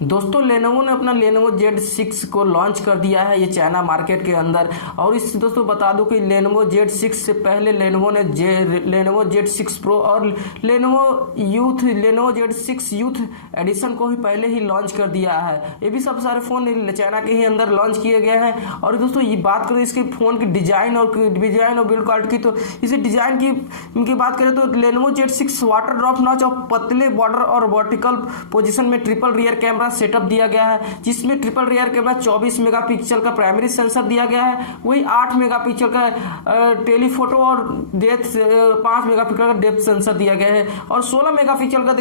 दोस्तों Lenovo ने अपना Lenovo Z6 को लॉन्च कर दिया है ये चाइना मार्केट के अंदर। और इस दोस्तों बता दूं कि Lenovo Z6 से पहले Lenovo ने Lenovo Z6 Pro और Lenovo Z6 यूथ एडिशन को ही पहले ही लॉन्च कर दिया है। ये भी सब सारे फ़ोन चाइना के ही अंदर लॉन्च किए गए हैं। और दोस्तों ये बात करें इसके फ़ोन की डिज़ाइन और बिल्ड क्वालिटी की, तो इसे डिज़ाइन की बात करें तो Lenovo Z6 water drop notch और पतले बॉर्डर और वर्टिकल पोजीशन में ट्रिपल रियर कैमरा सेटअप दिया गया है, जिसमें ट्रिपल रियर कैमरा 24 मेगापिक्सल का प्राइमरी सेंसर दिया गया है, वही 8 मेगापिक्सल का टेलीफोटो और डेप्थ 5 मेगापिक्सल का डेप्थ सेंसर दिया गया है और 16 मेगापिक्सल का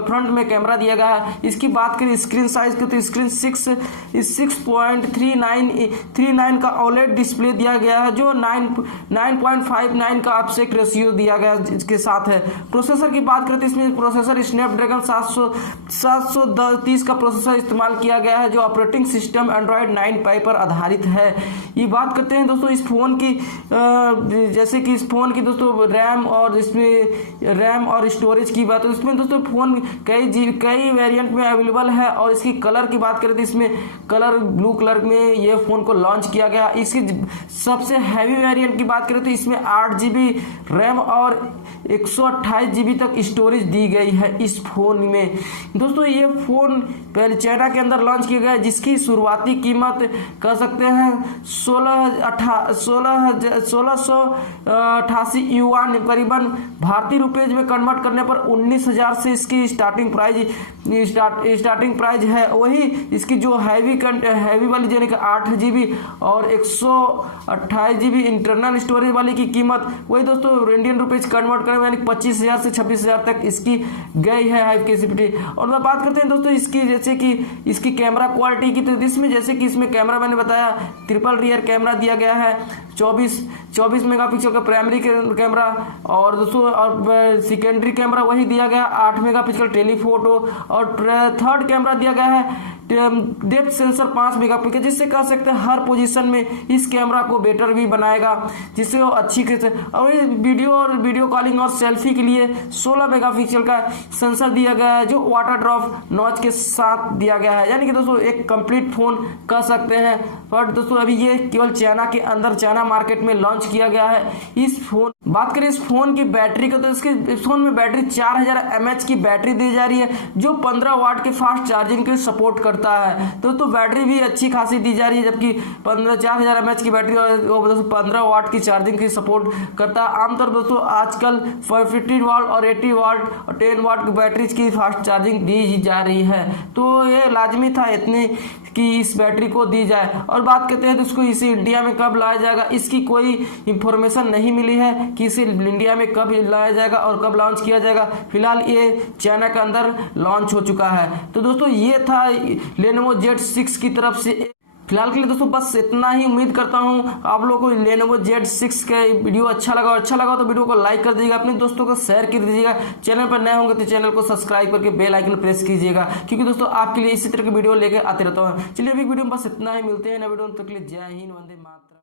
फ्रंट में कैमरा दिया गया है। इसकी बात करें स्क्रीन साइज की तो स्क्रीन 6.39 का OLED डिस्प्ले दिया गया है, जो 9.59 का एस्पेक्ट रेशियो दिया गया इसके साथ है। प्रोसेसर की बात करें तो इसमें प्रोसेसर स्नैपड्रैगन 730 का प्रोसेसर इस्तेमाल किया गया है, जो ऑपरेटिंग सिस्टम एंड्रॉयड 9 पर आधारित है। ये बात करते हैं दोस्तों इस फोन की, जैसे कि इस फोन की दोस्तों रैम और स्टोरेज की बात है, इसमें दोस्तों फोन कई वेरिएंट में अवेलेबल है। और इसकी कलर की बात करें तो इसमें कलर ब्लू कलर में ये फोन को लॉन्च किया गया। इसकी सबसे हैवी वेरिएंट की बात करें तो इसमें 8GB रैम और 128GB तक स्टोरेज दी गई है इस फोन में। दोस्तों ये फोन पहले चाइना के अंदर लॉन्च किया गया है, जिसकी शुरुआती कीमत कह सकते हैं 1688 युआन करीबन भारतीय रुपये में कन्वर्ट करने पर 19,000 से इसकी स्टार्टिंग प्राइस है। वही इसकी जो हैवी वाली यानी कि 8GB और 128GB इंटरनल स्टोरेज वाली की कीमत वही दोस्तों इंडियन रुपीज कन्वर्ट करें यानी 25,000 से 26,000 तक इसकी गई है हाई कैपेसिटी। और मैं बात करते हैं दोस्तों इसकी, जैसे कि इसकी कैमरा क्वालिटी की, तो इसमें जैसे कि इसमें कैमरा मैंने बताया ट्रिपल रियर कैमरा दिया गया है, 24 मेगापिक्सल का प्राइमरी कैमरा और दोस्तों और सेकेंडरी कैमरा वही दिया गया 8 मेगापिक्सल टेलीफोटो और थर्ड कैमरा दिया गया है डेप्थ सेंसर 5 मेगापिक्सल, जिससे कह सकते हैं हर पोजीशन में इस कैमरा को बेटर भी बनाएगा, जिससे वो अच्छी और वीडियो कॉलिंग और सेल्फी के लिए 16 मेगापिक्सल का सेंसर दिया गया है, जो वाटर ड्रॉप नॉच के साथ दिया गया है। यानी कि दोस्तों एक कंप्लीट फोन कह सकते हैं। बट दोस्तों अभी ये केवल चाइना के अंदर चाइना मार्केट में लॉन्च किया गया है इस फोन। बात करें इस फोन की बैटरी को, तो इसके फोन में बैटरी 4000 mAh की बैटरी दी जा रही है, जो 15 वाट के फास्ट चार्जिंग के सपोर्ट करता है। दोस्तों बैटरी भी अच्छी खासी दी जा रही है, जबकि 4000 mAh की बैटरी और 15 वाट की चार्जिंग की सपोर्ट करता है। आमतौर दोस्तों आजकल 15 वाट और 80 वाट और 10 वाट की बैटरी की फास्ट चार्जिंग दी जा रही है, तो ये लाजमी था इतनी कि इस बैटरी को दी जाए। और बात करते हैं तो इसको इसे इंडिया में कब लाया जाएगा, इसकी कोई इंफॉर्मेशन नहीं मिली है कि इसे इंडिया में कब लाया जाएगा और कब लॉन्च किया जाएगा। फिलहाल ये चाइना के अंदर लॉन्च हो चुका है। तो दोस्तों ये था Lenovo Z6 की तरफ से। फिलहाल के लिए दोस्तों बस इतना ही। उम्मीद करता हूँ आप लोगों को Lenovo Z6 का वीडियो अच्छा लगा तो वीडियो को लाइक कर दीजिएगा, अपने दोस्तों को शेयर कर दीजिएगा। चैनल पर नए होंगे तो चैनल को सब्सक्राइब करके बेल आइकन प्रेस कीजिएगा, क्योंकि दोस्तों आपके लिए इसी तरह की वीडियो लेकर आते रहता हूँ। चलिए अभी वीडियो में बस इतना ही, मिलते हैं नए वीडियो में, तब तक के लिए जय हिंद, वंदे मातरम।